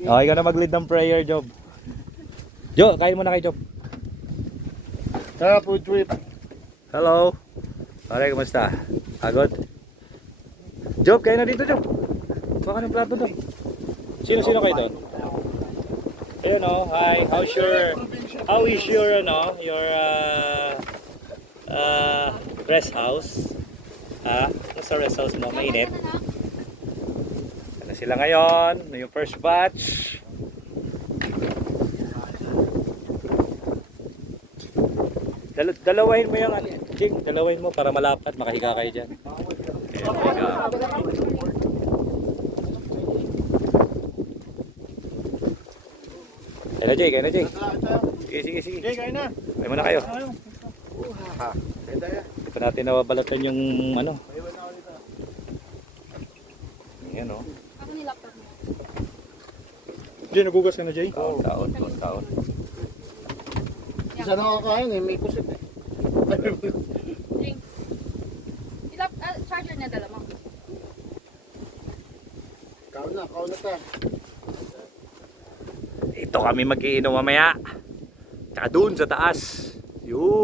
Okay ka na mag-lead ng prayer, Job. Jo, kain muna kay Job. Tara, food trip. Hello. Pare, kumusta? Agad? Job, kain na dito, Job. Baka ng plato doon. Sino kayo doon? Ayun oh, hi. How is your rest house? Nasa rest house mo, mainit. Ano sila ngayon? Yung first batch. Dalawahin mo yung Jing, dalawahin mo para malapat, makahiga kayo dyan. Ayan, makahiga. Kaya na, Jing. Sige. Okay, kain na. Kain muna kayo. Ito natin nababalatan yung ano. Ayan o. Ako ni laptop mo. Jay, nagugas ka na, Jay? Taon. Isa na kakain eh, may kusit eh. Drink. Charger na dala mo. Kaon na ta. Ito kami mag-iinom mamaya. Tsaka dun sa taas. Yun.